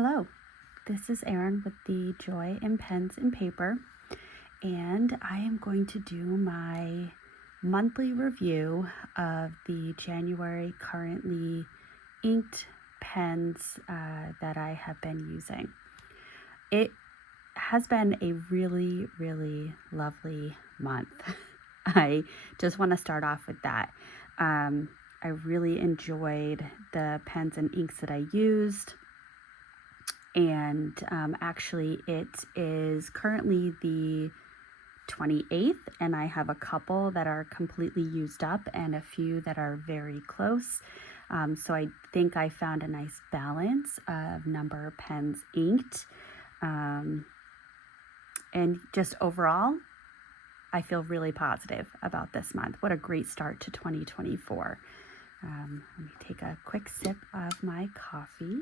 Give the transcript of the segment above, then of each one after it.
Hello, this is Erin with the Joy in Pens and Paper, and I am going to do my monthly review of the January currently inked pens that I have been using. It has been a really, really lovely month. I just want to start off with that. I really enjoyed the pens and inks that I used. And actually, it is currently the 28th, and I have a couple that are completely used up and a few that are very close. So I think I found a nice balance of number of pens inked. And just overall, I feel really positive about this month. What a great start to 2024. Let me take a quick sip of my coffee.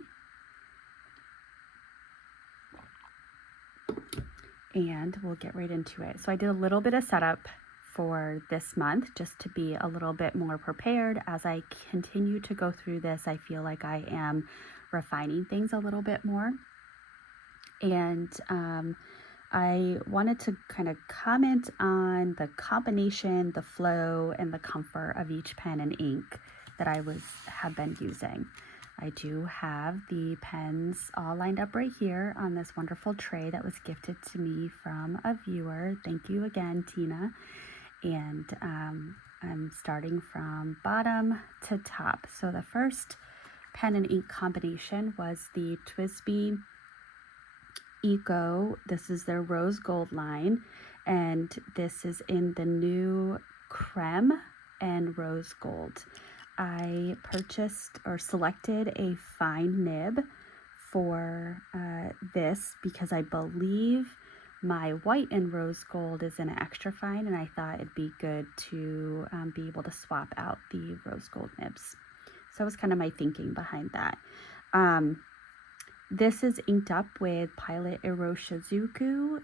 And we'll get right into it. So I did a little bit of setup for this month just to be a little bit more prepared. As I continue to go through this, I feel like I am refining things a little bit more. And I wanted to kind of comment on the combination, the flow, and the comfort of each pen and ink that I have been using. I do have the pens all lined up right here on this wonderful tray that was gifted to me from a viewer. Thank you again, Tina. And I'm starting from bottom to top. So the first pen and ink combination was the TWSBI Eco. This is their rose gold line, and this is in the new creme and rose gold. I purchased or selected a fine nib for this because I believe my white and rose gold is in an extra fine, and I thought it'd be good to be able to swap out the rose gold nibs. So that was kind of my thinking behind that. This is inked up with Pilot Iroshizuku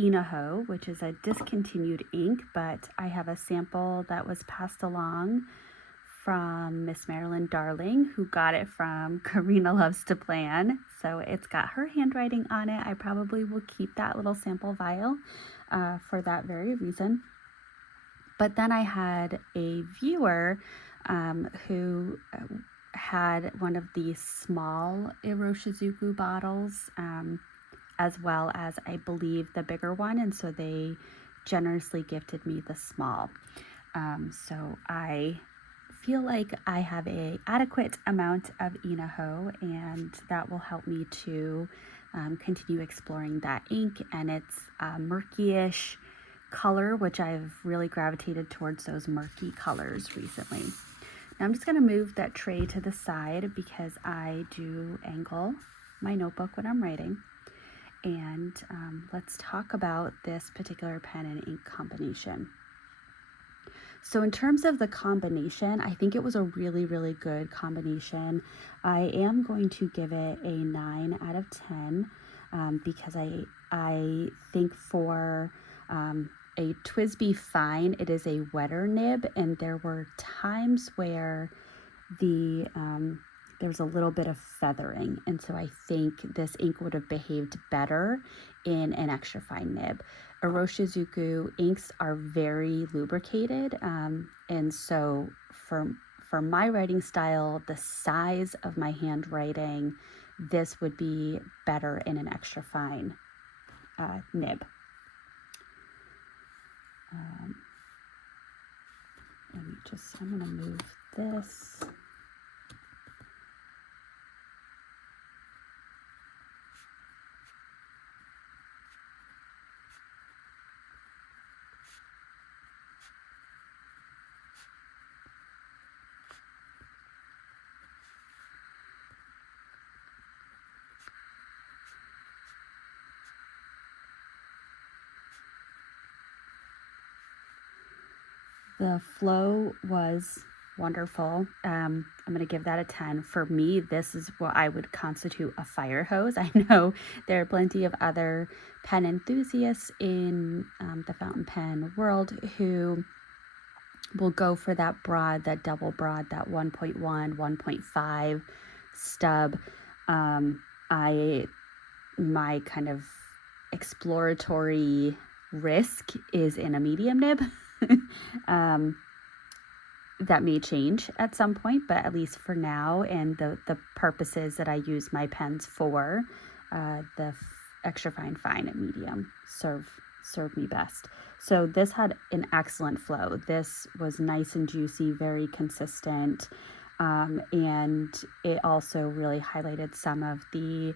Inaho, which is a discontinued ink, but I have a sample that was passed along from Miss Marilyn Darling, who got it from Karina Loves to Plan. So it's got her handwriting on it. I probably will keep that little sample vial for that very reason. But then I had a viewer who had one of these small Iroshizuku bottles, as well as I believe the bigger one, and so they generously gifted me the small. So I feel like I have an adequate amount of Inaho, and that will help me to continue exploring that ink. And it's a murky-ish color, which I've really gravitated towards those murky colors recently. Now I'm just going to move that tray to the side because I do angle my notebook when I'm writing. And let's talk about this particular pen and ink combination. So in terms of the combination, I think it was a really, really good combination. I am going to give it a 9 out of 10 because I think for a TWSBI fine, it is a wetter nib, and there were times where there was a little bit of feathering, and so I think this ink would have behaved better in an extra fine nib. Iroshizuku inks are very lubricated, and so for my writing style, the size of my handwriting, this would be better in an extra fine nib. I'm going to move this. The flow was wonderful. I'm going to give that a 10. For me, this is what I would constitute a fire hose. I know there are plenty of other pen enthusiasts in the fountain pen world who will go for that broad, that double broad, that 1.1, 1.5 stub. my kind of exploratory risk is in a medium nib. That may change at some point, but at least for now, and the purposes that I use my pens for, the extra fine and medium serve me best. So this had an excellent flow. This was nice and juicy, very consistent, and it also really highlighted some of the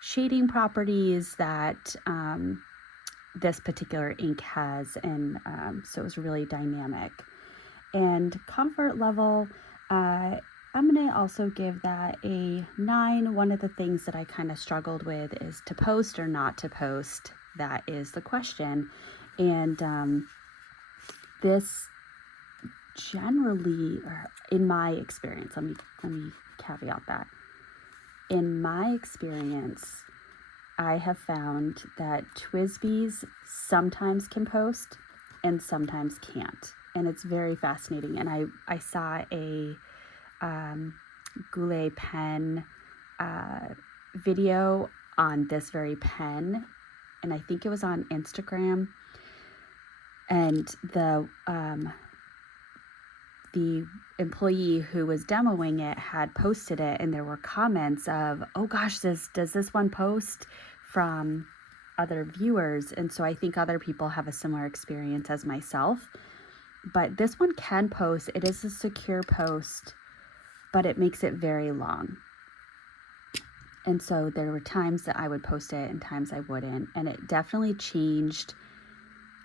shading properties that this particular ink has, and so it was really dynamic. And comfort level, I'm going to also give that a 9. One of the things that I kind of struggled with is to post or not to post. That is the question. And this generally, in my experience, let me caveat that. In my experience, I have found that TWSBIs sometimes can post and sometimes can't. And it's very fascinating. And I saw a Zodiac Pen video on this very pen, and I think it was on Instagram. And the employee who was demoing it had posted it, and there were comments of, "Oh gosh, does this one post?" from other viewers. And so I think other people have a similar experience as myself. But this one can post. It is a secure post, but it makes it very long. And so there were times that I would post it and times I wouldn't. And it definitely changed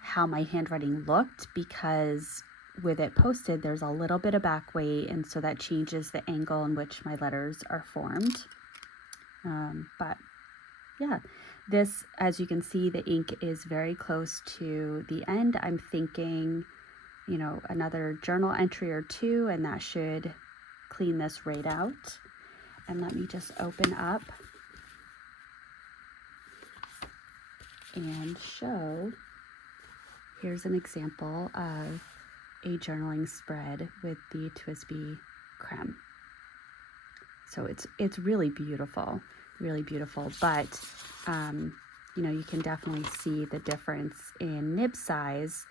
how my handwriting looked, because with it posted, there's a little bit of back weight. And so that changes the angle in which my letters are formed. But yeah, this, as you can see, the ink is very close to the end. I'm thinking, another journal entry or 2, and that should clean this right out. And let me just open up and show. Here's an example of a journaling spread with the TWSBI creme. So it's really beautiful, but you can definitely see the difference in nib size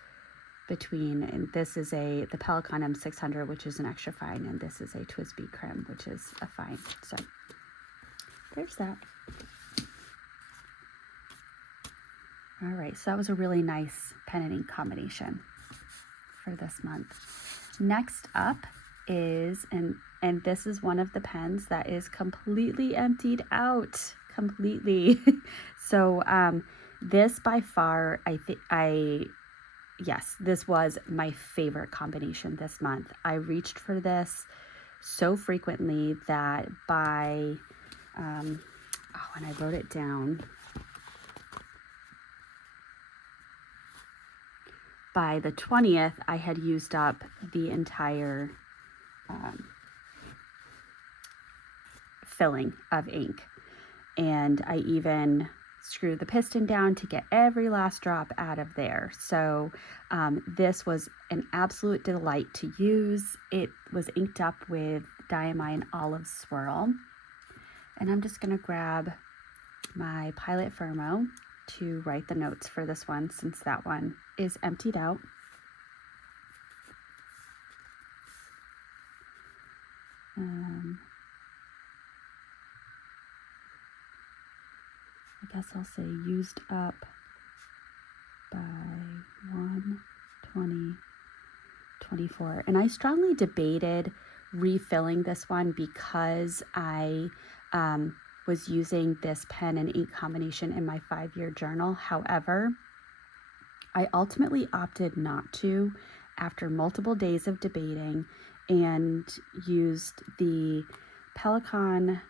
between, and this is the Pelikan M600, which is an extra fine, and this is a TWSBI creme, which is a fine. So there's that. All right, so that was a really nice pen and ink combination for this month. Next up is, and this is one of the pens that is completely emptied out, completely. So this by far, yes, this was my favorite combination this month. I reached for this so frequently that by, and I wrote it down, by the 20th, I had used up the entire filling of ink. And I even screwed the piston down to get every last drop out of there. So this was an absolute delight to use. It was inked up with Diamine Olive Swirl. And I'm just going to grab my Pilot Firmo to write the notes for this one, since that one is emptied out. I guess I'll say used up by 1/20/24. And I strongly debated refilling this one because I was using this pen and ink combination in my 5-year journal. However, I ultimately opted not to after multiple days of debating, and used the Pelikan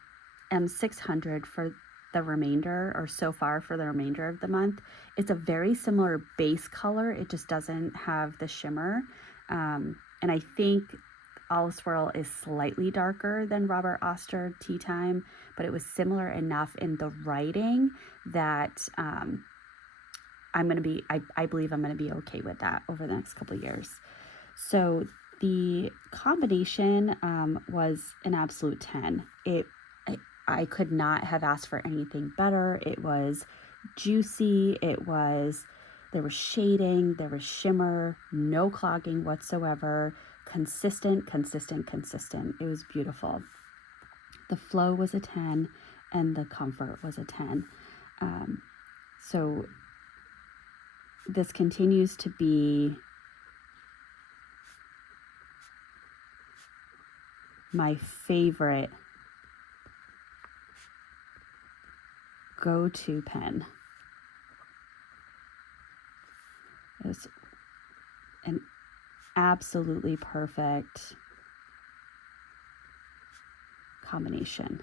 M600 for the remainder, or so far for the remainder of the month. It's a very similar base color. It just doesn't have the shimmer. And I think Olive Swirl is slightly darker than Robert Oster Tea Time, but it was similar enough in the writing that I believe I'm going to be okay with that over the next couple of years. So the combination was an absolute 10. I could not have asked for anything better. It was juicy. There was shading, there was shimmer, no clogging whatsoever. Consistent, consistent, consistent. It was beautiful. The flow was a 10 and the comfort was a 10. So this continues to be my favorite go-to pen. It's an absolutely perfect combination.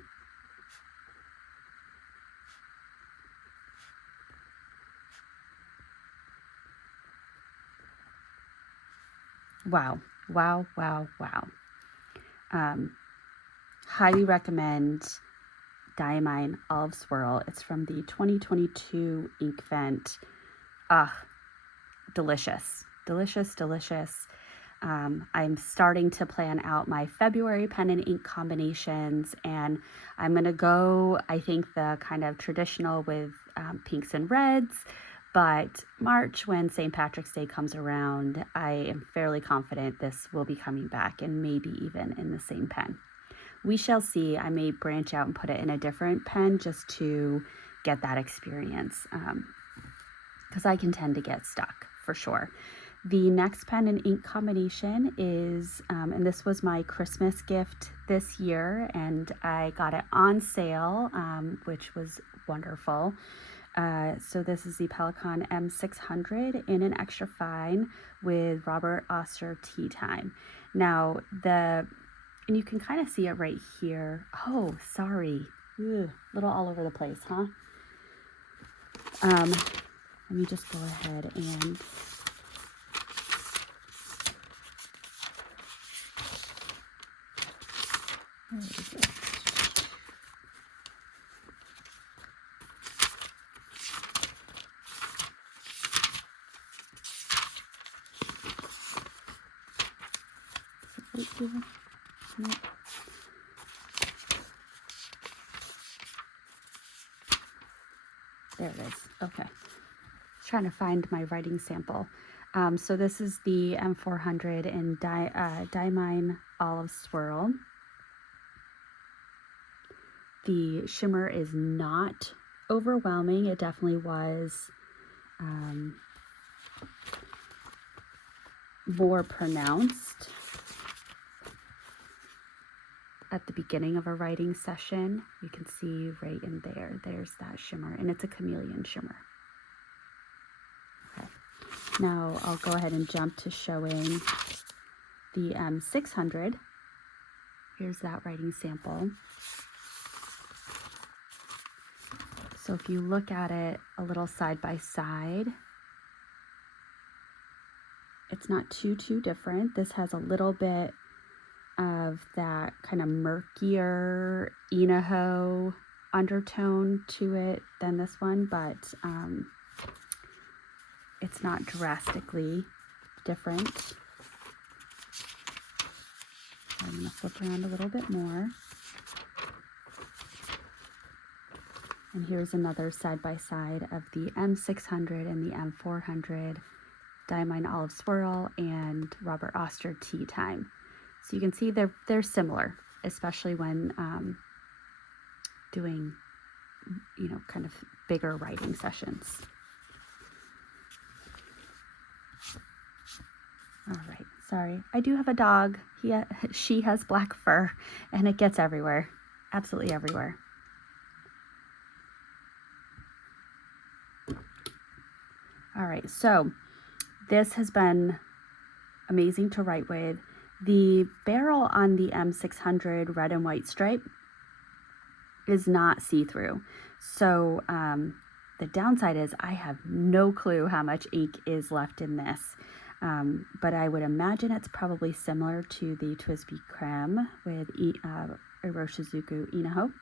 Wow, wow, wow, wow. Highly recommend Diamine Olive Swirl. It's from the 2022 ink vent. Delicious, delicious, delicious. I'm starting to plan out my February pen and ink combinations, and I'm going to go, I think, the kind of traditional with pinks and reds, but March, when St. Patrick's Day comes around, I am fairly confident this will be coming back, and maybe even in the same pen. We shall see. I may branch out and put it in a different pen just to get that experience, because I can tend to get stuck for sure. The next pen and ink combination is, and this was my Christmas gift this year, and I got it on sale, which was wonderful. So this is the Pelikan M600 in an extra fine with Robert Oster Tea Time. Now, and you can kind of see it right here. Oh, sorry. Ugh, little all over the place, huh? Let me just go ahead and where is it? Right here? Nope. There it is. Okay. Trying to find my writing sample. So this is the M400 in Diamine Olive Swirl. The shimmer is not overwhelming. It definitely was more pronounced at the beginning of a writing session. You can see right in there, there's that shimmer, and it's a chameleon shimmer. Okay. Now I'll go ahead and jump to showing the M600. Here's that writing sample. So if you look at it a little side by side, it's not too different. This has a little bit of that kind of murkier Inaho undertone to it than this one, but it's not drastically different. So I'm going to flip around a little bit more. And here's another side-by-side of the M600 and the M400, Diamine Olive Swirl and Robert Oster Tea Time. So you can see they're similar, especially when doing, kind of bigger writing sessions. All right, sorry. I do have a dog. She has black fur, and it gets everywhere, absolutely everywhere. All right, so this has been amazing to write with. The barrel on the M600 red and white stripe is not see-through. So the downside is I have no clue how much ink is left in this. But I would imagine it's probably similar to the TWSBI Creme with Iroshizuku Inaho.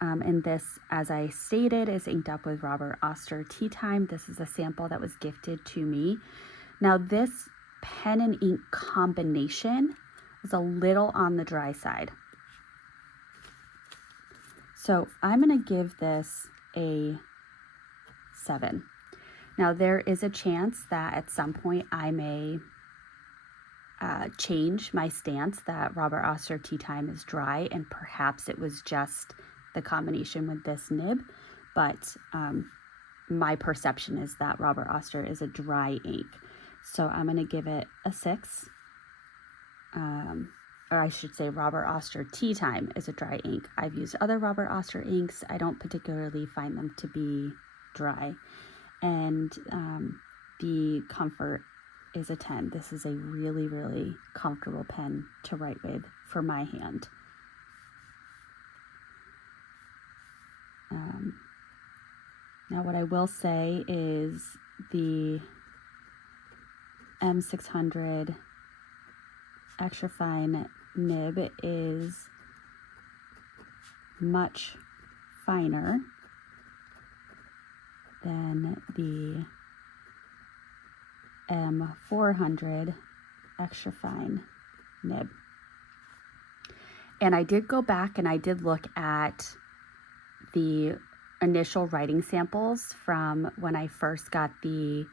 And this, as I stated, is inked up with Robert Oster Tea Time. This is a sample that was gifted to me. Now this pen and ink combination was a little on the dry side. So I'm going to give this a 7. Now there is a chance that at some point I may change my stance that Robert Oster Tea Time is dry, and perhaps it was just the combination with this nib, but my perception is that Robert Oster is a dry ink. So I'm going to give it a 6. Or I should say Robert Oster Tea Time is a dry ink. I've used other Robert Oster inks. I don't particularly find them to be dry. And the comfort is a 10. This is a really, really comfortable pen to write with for my hand. Now what I will say is the M600 extra fine nib is much finer than the M400 extra fine nib. And I did go back and I did look at the initial writing samples from when I first got the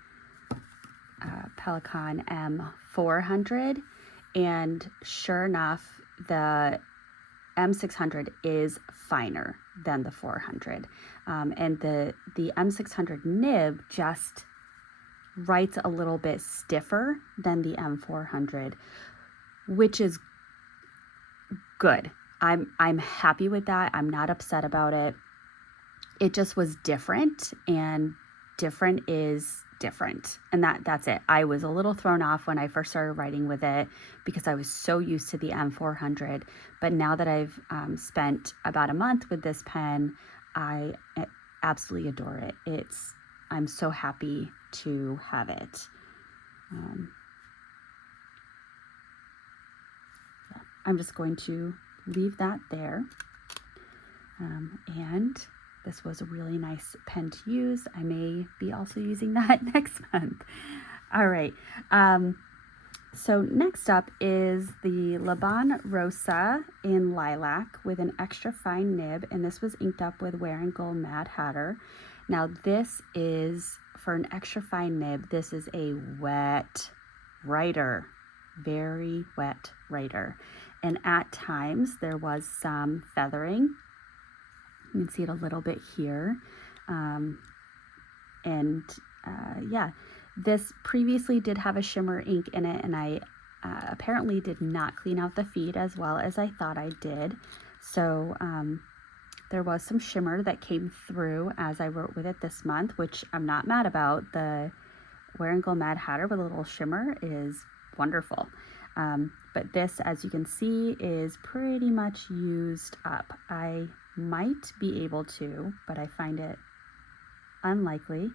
Pelikan M400, and sure enough, the M600 is finer than the 400, and the M600 nib just writes a little bit stiffer than the M400, which is good. I'm happy with that. I'm not upset about it. It just was different, and different is different, and that's it. I was a little thrown off when I first started writing with it because I was so used to the M400, but now that I've spent about a month with this pen, I absolutely adore it. I'm so happy to have it. I'm just going to leave that there, and this was a really nice pen to use. I may be also using that next month. All right. So next up is the Laban Rosa in lilac with an extra fine nib, and this was inked up with Wearing Gold Mad Hatter. Now this is, for an extra fine nib, this is a wet writer, very wet writer. And at times there was some feathering. You can see it a little bit here. Yeah, this previously did have a shimmer ink in it, and I apparently did not clean out the feed as well as I thought I did. So there was some shimmer that came through as I wrote with it this month, which I'm not mad about. The Wearing Gold Mad Hatter with a little shimmer is wonderful. But this, as you can see, is pretty much used up. I might be able to, but I find it unlikely.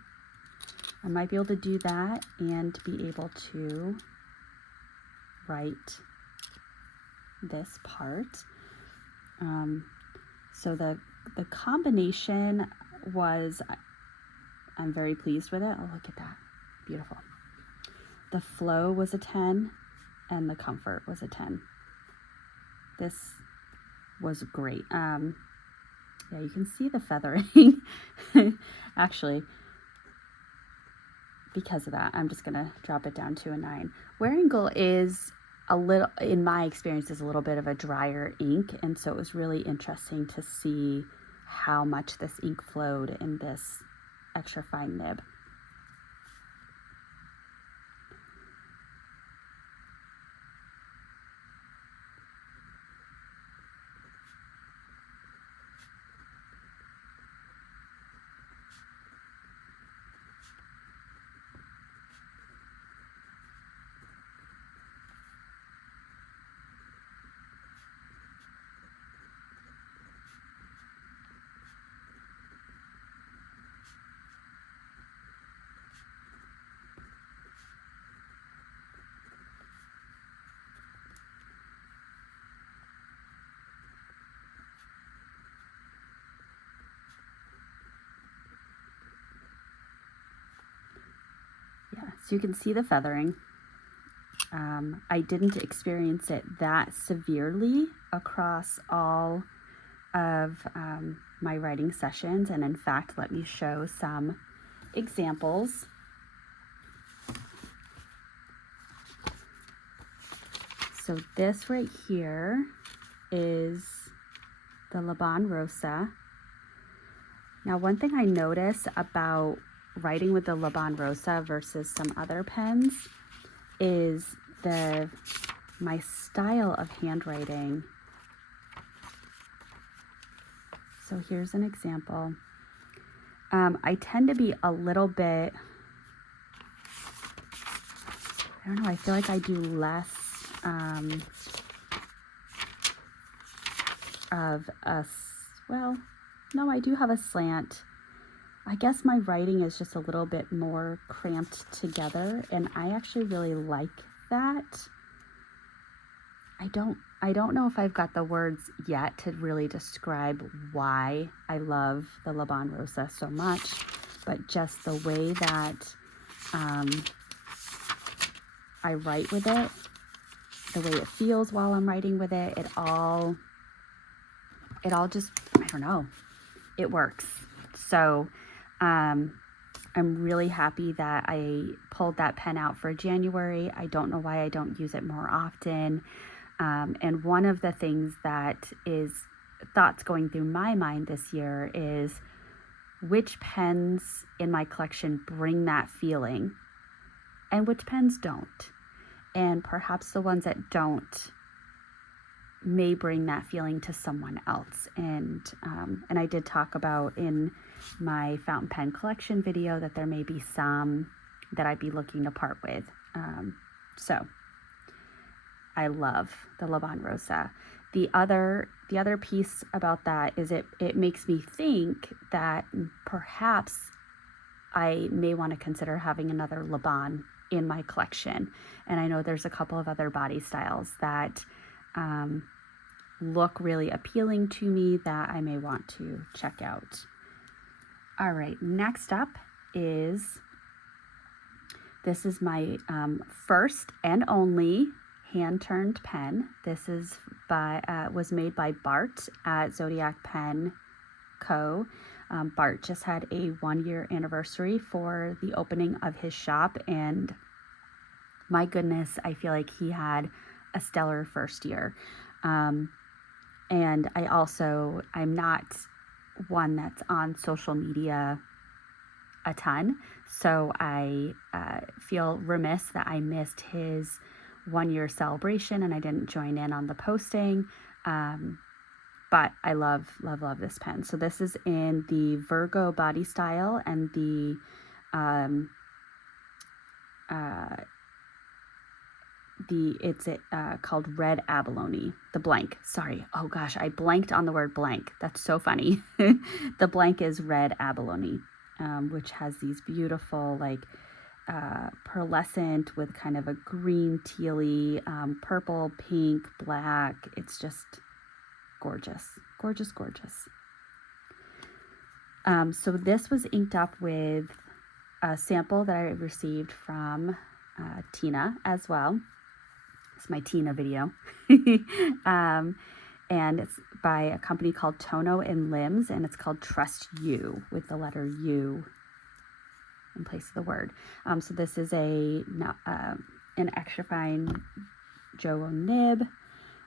I might be able to do that and be able to write this part. So the combination was, I'm very pleased with it. Oh, look at that. Beautiful. The flow was a 10 and the comfort was a 10. This was great. Yeah, you can see the feathering. Actually, because of that, I'm just gonna drop it down to a 9. Wearing Gold is a little, in my experience, is a little bit of a drier ink, and so it was really interesting to see how much this ink flowed in this extra fine nib. Yeah, so you can see the feathering. I didn't experience it that severely across all of my writing sessions. And in fact, let me show some examples. So this right here is the Laban Rosa. Now, one thing I notice about writing with the Laban Rosa versus some other pens is my style of handwriting. So here's an example. I tend to be a little bit, I don't know, I feel like I do less of a, well, no, I do have a slant. I guess my writing is just a little bit more cramped together, and I actually really like that. I don't know if I've got the words yet to really describe why I love the Laban Rosa so much, but just the way that I write with it, the way it feels while I'm writing with it, it all just, I don't know, it works. So I'm really happy that I pulled that pen out for January. I don't know why I don't use it more often. And one of the things that is thoughts going through my mind this year is which pens in my collection bring that feeling and which pens don't. And perhaps the ones that don't may bring that feeling to someone else. And I did talk about in my fountain pen collection video that there may be some that I'd be looking to part with. So I love the Laban Rosa. The other piece about that is it makes me think that perhaps I may want to consider having another Laban in my collection. And I know there's a couple of other body styles that look really appealing to me that I may want to check out. All right, next up is, this is my first and only hand-turned pen. This is was made by Bart at Zodiac Pen Co. Bart just had a 1-year anniversary for the opening of his shop, and my goodness, I feel like he had a stellar first year. And I'm not one that's on social media a ton, so I feel remiss that I missed his 1-year celebration and I didn't join in on the posting. But I love this pen. So this is in the Virgo body style, and it's called Red Abalone, the blank. Sorry. Oh gosh, I blanked on the word blank. That's so funny. The blank is Red Abalone, which has these beautiful pearlescent with kind of a green tealy, purple, pink, black. It's just gorgeous, gorgeous, gorgeous. So this was inked up with a sample that I received from Tina as well. It's my Tina video. And it's by a company called Tono and Limbs, and it's called Trust You, with the letter U in place of the word. So this is an extra fine Joe nib.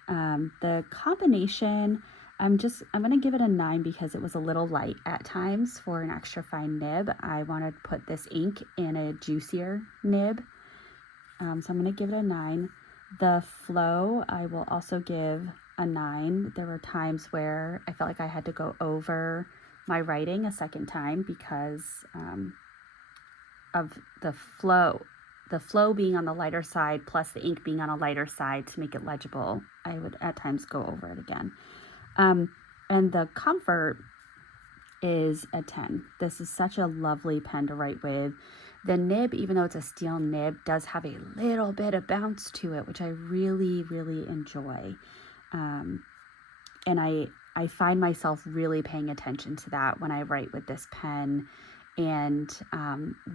The combination, I'm going to give it a 9 because it was a little light at times for an extra fine nib. I want to put this ink in a juicier nib. So I'm going to give it a 9. The flow, I will also give a 9. There were times where I felt like I had to go over my writing a second time because of the flow being on the lighter side plus the ink being on a lighter side to make it legible. I would at times go over it again. And the comfort is a 10. This is such a lovely pen to write with. The nib, even though it's a steel nib, does have a little bit of bounce to it, which I really, really enjoy. And I find myself really paying attention to that when I write with this pen. And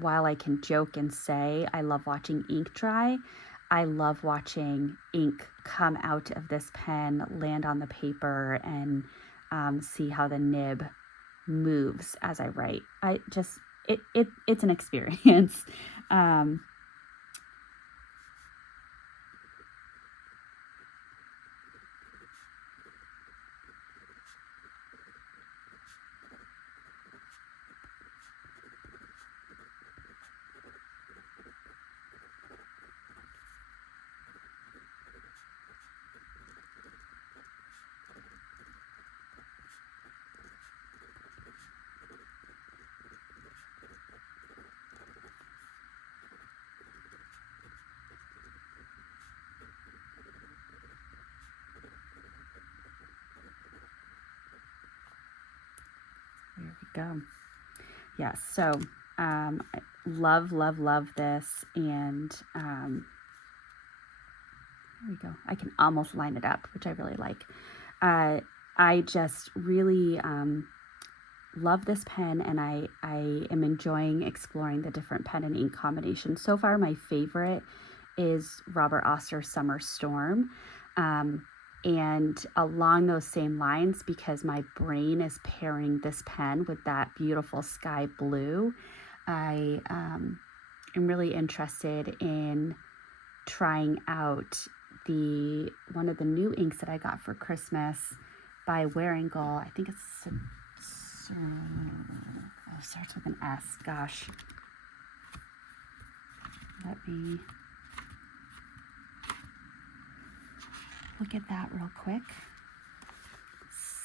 while I can joke and say I love watching ink dry, I love watching ink come out of this pen, land on the paper, and see how the nib moves as I write. It's an experience. There we go. Yes, so I love this, and there we go. I can almost line it up, which I really like. I just really love this pen, and I am enjoying exploring the different pen and ink combinations. So far, my favorite is Robert Oster Summer Storm. And along those same lines, because my brain is pairing this pen with that beautiful sky blue, I am really interested in trying out one of the new inks that I got for Christmas by Waringal. I think it starts with an S. Gosh. Let me look at that real quick.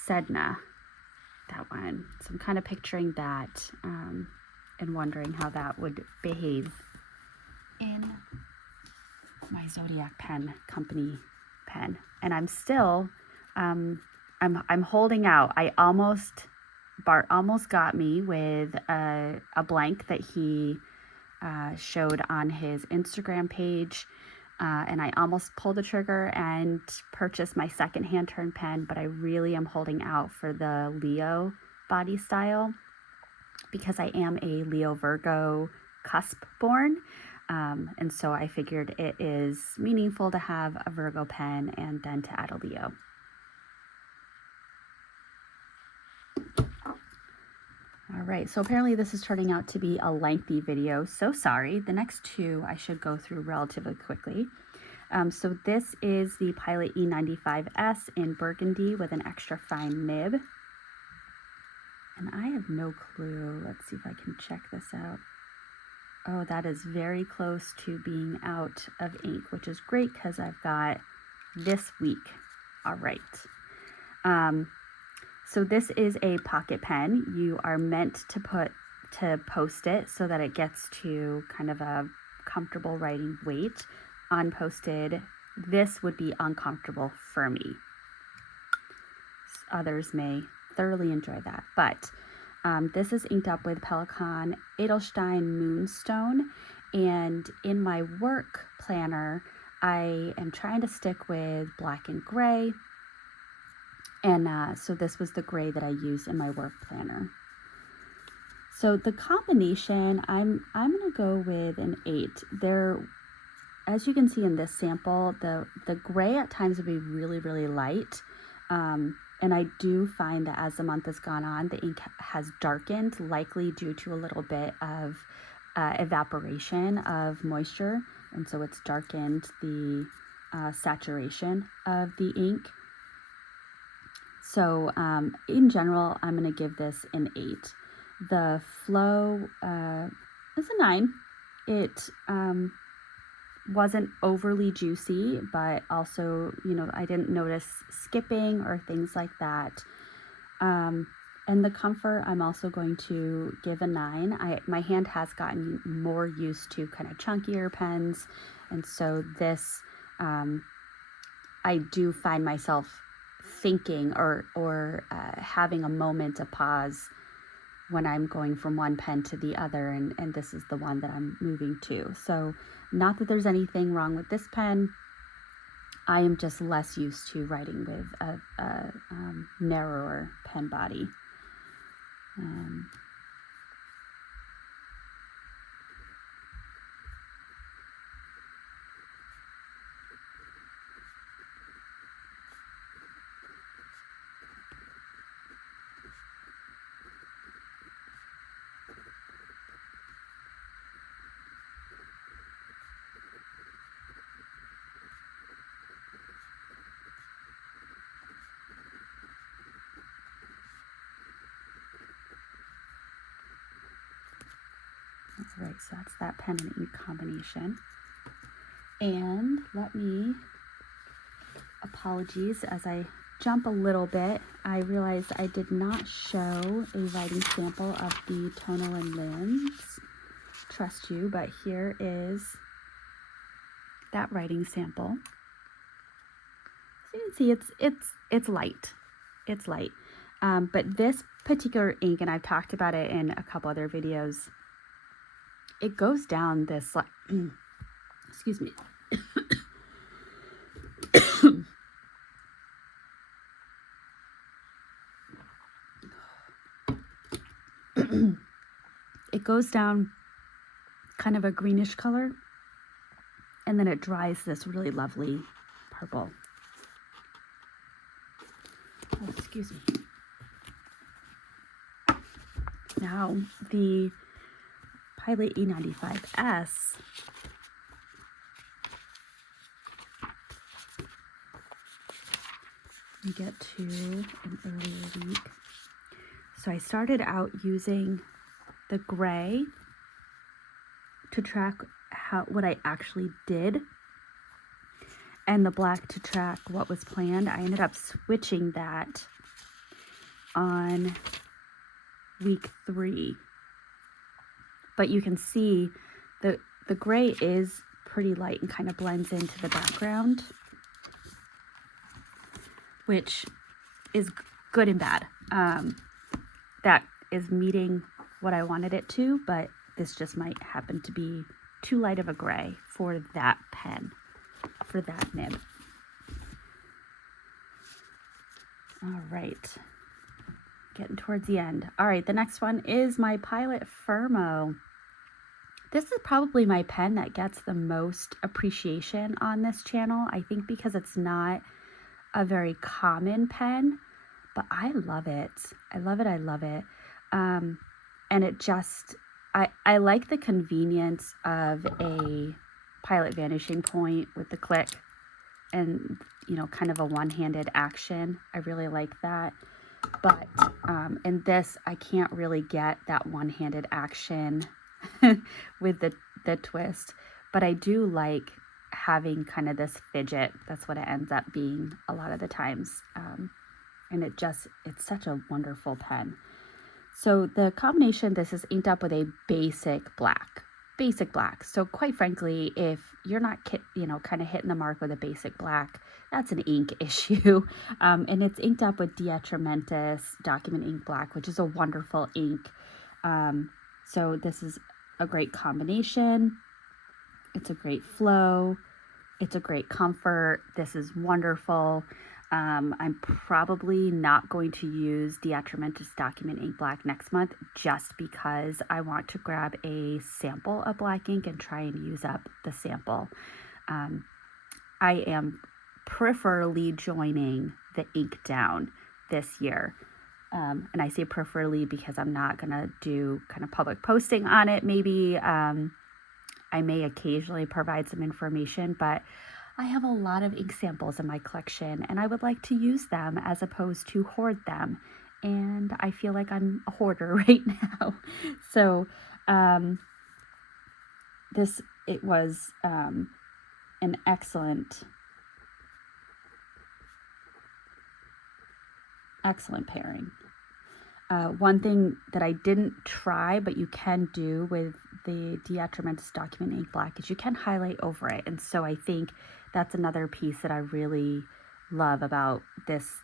Sedna, that one. So I'm kind of picturing that and wondering how that would behave in my Zodiac Pen Company pen. And I'm still, I'm holding out. Bart almost got me with a blank that he showed on his Instagram page. And I almost pulled the trigger and purchased my second hand turn pen, but I really am holding out for the Leo body style because I am a Leo Virgo cusp born. And so I figured it is meaningful to have a Virgo pen and then to add a Leo. All right, so apparently this is turning out to be a lengthy video. So sorry. The next two I should go through relatively quickly. So this is the Pilot E95S in burgundy with an extra fine nib. And I have no clue. Let's see if I can check this out. Oh, that is very close to being out of ink, which is great because I've got this week. All right. So this is a pocket pen. You are meant to post it so that it gets to kind of a comfortable writing weight. Unposted, this would be uncomfortable for me. Others may thoroughly enjoy that, but this is inked up with Pelikan Edelstein Moonstone, and in my work planner, I am trying to stick with black and gray. And so this was the gray that I used in my work planner. So the combination, I'm going to go with an 8. There, as you can see in this sample, the gray at times would be really, really light. And I do find that as the month has gone on, the ink has darkened, likely due to a little bit of evaporation of moisture. And so it's darkened the saturation of the ink. So in general, I'm going to give this an 8. The flow is a 9. It wasn't overly juicy, but also, I didn't notice skipping or things like that. And the comfort, I'm also going to give a 9. My hand has gotten more used to kind of chunkier pens. And so this, I do find myself thinking or having a moment of pause when I'm going from one pen to the other, and this is the one that I'm moving to. So not that there's anything wrong with this pen. I am just less used to writing with a narrower pen body. All right, so that's that pen and ink combination. And let me, apologies, as I jump a little bit, I realized I did not show a writing sample of the Tonal and Limbs Trust You, but here is that writing sample. So you can see it's light. It's light. But this particular ink, and I've talked about it in a couple other videos, it goes down this, excuse me. It goes down kind of a greenish color, and then it dries this really lovely purple. Oh, excuse me. Now, the Pilot E95S we get to an earlier week. So I started out using the gray to track what I actually did, and the black to track what was planned. I ended up switching that on week 3. But you can see the gray is pretty light and kind of blends into the background, which is good and bad. That is meeting what I wanted it to, but this just might happen to be too light of a gray for that pen, for that nib. All right, getting towards the end. All right, the next one is my Pilot Firmo. This is probably my pen that gets the most appreciation on this channel, I think, because it's not a very common pen, but I love it. I love it. I love it. And it just, I like the convenience of a Pilot vanishing point with the click and, you know, kind of a one-handed action. I really like that. But in this, I can't really get that one-handed action with the twist, but I do like having kind of this fidget. That's what it ends up being a lot of the times. And it's such a wonderful pen. So the combination, this is inked up with a basic black. So quite frankly, if you're not, kind of hitting the mark with a basic black, that's an ink issue. And it's inked up with Diatramentis Document Ink Black, which is a wonderful ink. So this is a great combination. It's a great flow. It's a great comfort. This is wonderful. I'm probably not going to use Diatramentis Document Ink Black next month just because I want to grab a sample of black ink and try and use up the sample. I am preferably joining the ink down this year. And I say preferably because I'm not going to do kind of public posting on it. Maybe I may occasionally provide some information, but I have a lot of ink samples in my collection and I would like to use them as opposed to hoard them. And I feel like I'm a hoarder right now. So it was an excellent pairing. One thing that I didn't try, but you can do with the Diatramentis Document Ink Black is you can highlight over it. And so I think that's another piece that I really love about this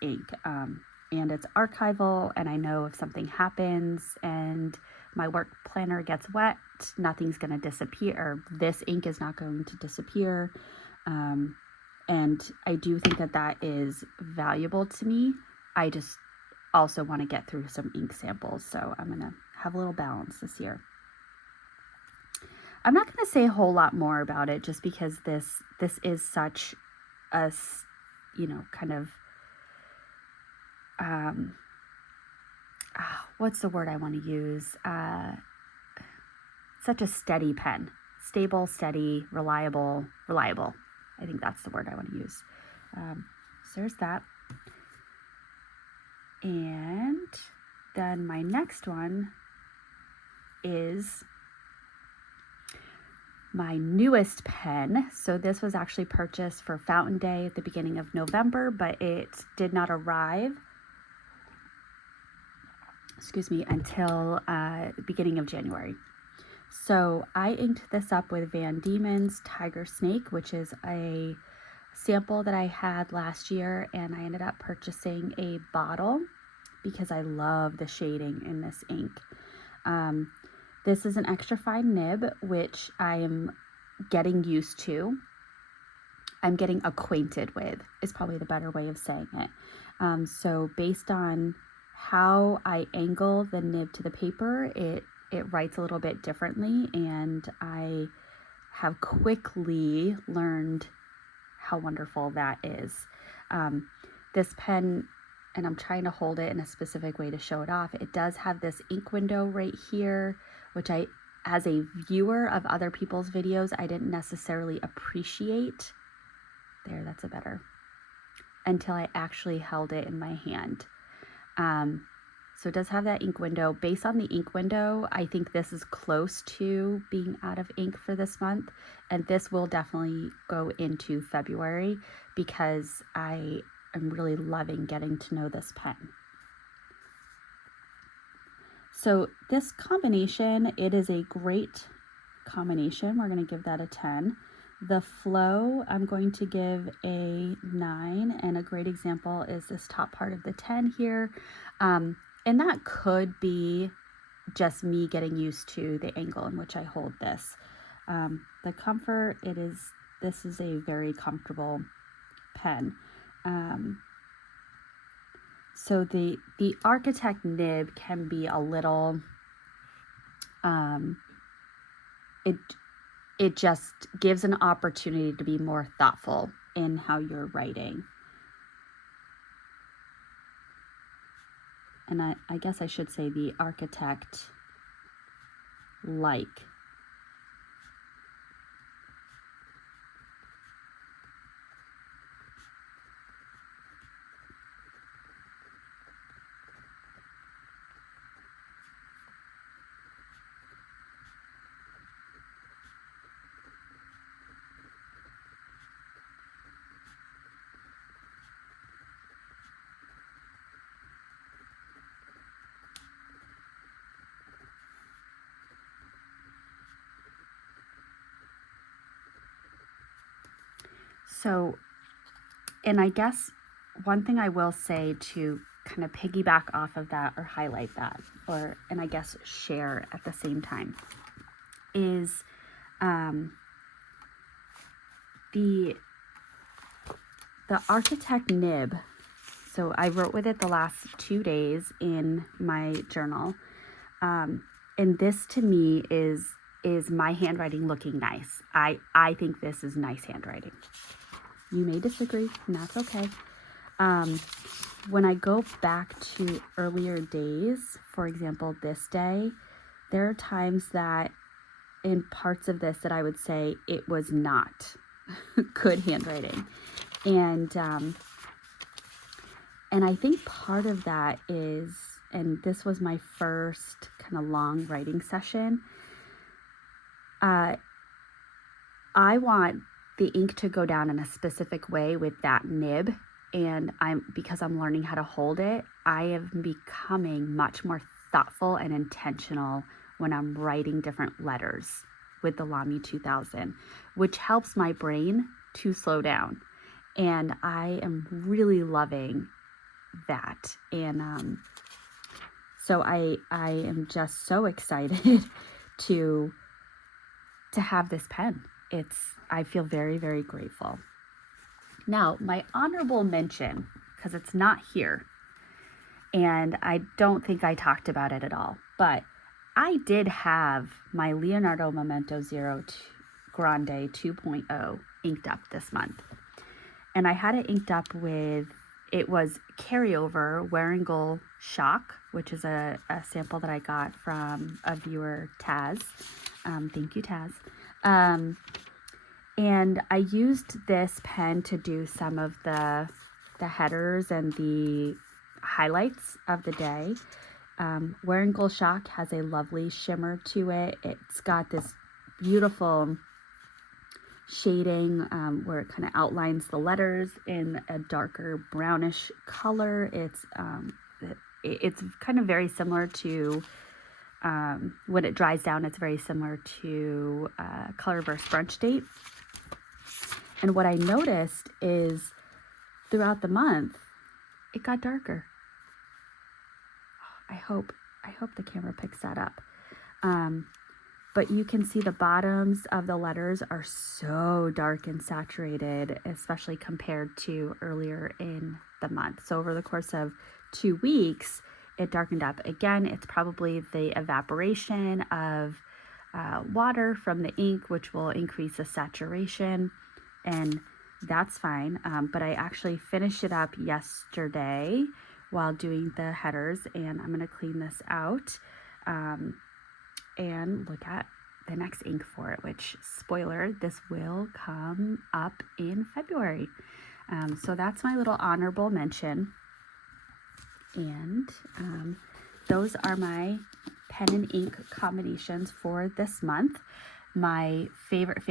ink. And it's archival, and I know if something happens and my work planner gets wet, nothing's going to disappear, or this ink is not going to disappear. And I do think that is valuable to me. I just also want to get through some ink samples, so I'm going to have a little balance this year. I'm not going to say a whole lot more about it just because this is such a, kind of, what's the word I want to use? Such a steady pen. Stable, steady, reliable. I think that's the word I want to use. So there's that. And then my next one is my newest pen. So this was actually purchased for Fountain Day at the beginning of November, but it did not arrive, until the beginning of January. So I inked this up with Van Diemen's Tiger Snake, which is a sample that I had last year, and I ended up purchasing a bottle because I love the shading in this ink. This is an extra fine nib, which I am getting used to. I'm getting acquainted with is probably the better way of saying it. So based on how I angle the nib to the paper, it writes a little bit differently, and I have quickly learned how wonderful that is. This pen, and I'm trying to hold it in a specific way to show it off, it does have this ink window right here, which I, as a viewer of other people's videos, I didn't necessarily appreciate. There, that's a better. Until I actually held it in my hand. So it does have that ink window. Based on the ink window, I think this is close to being out of ink for this month. And this will definitely go into February because I am really loving getting to know this pen. So this combination, it is a great combination. We're going to give that a 10. The flow, I'm going to give a 9, and a great example is this top part of the 10 here. And that could be just me getting used to the angle in which I hold this. The comfort, this is a very comfortable pen. So the Architect nib can be a little, it just gives an opportunity to be more thoughtful in how you're writing. And I guess I should say the Architect like. So, and I guess one thing I will say to kind of piggyback off of that or highlight that, and I guess share at the same time, is the Architect nib. So I wrote with it the last 2 days in my journal. And this to me is my handwriting looking nice. I think this is nice handwriting. You may disagree, and that's okay. When I go back to earlier days, for example, this day, there are times that in parts of this that I would say it was not good handwriting. And I think part of that is, and this was my first kind of long writing session, I want the ink to go down in a specific way with that nib, and because I'm learning how to hold it, I am becoming much more thoughtful and intentional when I'm writing different letters with the Lamy 2000, which helps my brain to slow down, and I am really loving that. And so I am just so excited to have this pen. I feel very, very grateful. Now, my honorable mention, because it's not here, and I don't think I talked about it at all, but I did have my Leonardo Memento Zero Grande 2.0 inked up this month. And I had it inked up with, it was carryover Wearingeul Shock, which is a sample that I got from a viewer, Taz. Thank you, Taz. And I used this pen to do some of the headers and the highlights of the day. Wearingeul Shock has a lovely shimmer to it. It's got this beautiful shading where it kind of outlines the letters in a darker brownish color. It's kind of very similar to, when it dries down, it's very similar to Color Verse Brunch Date. And what I noticed is throughout the month, it got darker. I hope the camera picks that up. But you can see the bottoms of the letters are so dark and saturated, especially compared to earlier in the month. So over the course of 2 weeks, it darkened up. Again, it's probably the evaporation of water from the ink, which will increase the saturation, and that's fine. But I actually finished it up yesterday while doing the headers, and I'm going to clean this out. And look at the next ink for it, which, spoiler, this will come up in February. So that's my little honorable mention. And those are my pen and ink combinations for this month. My favorite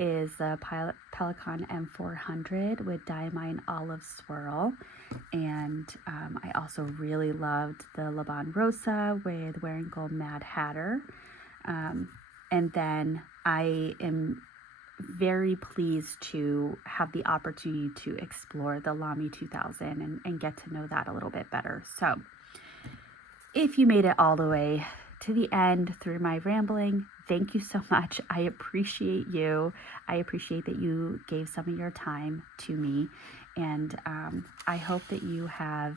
is the Pelikan M400 with Diamine Olive Swirl. And I also really loved the Laban Rosa with Wearing Gold Mad Hatter. And then I am very pleased to have the opportunity to explore the Lamy 2000 and get to know that a little bit better. So if you made it all the way to the end through my rambling, thank you so much. I appreciate you. I appreciate that you gave some of your time to me. And I hope that you have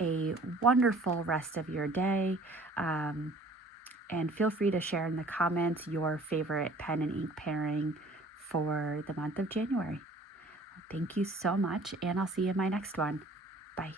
a wonderful rest of your day. And feel free to share in the comments your favorite pen and ink pairing for the month of January. Thank you so much, and I'll see you in my next one. Bye.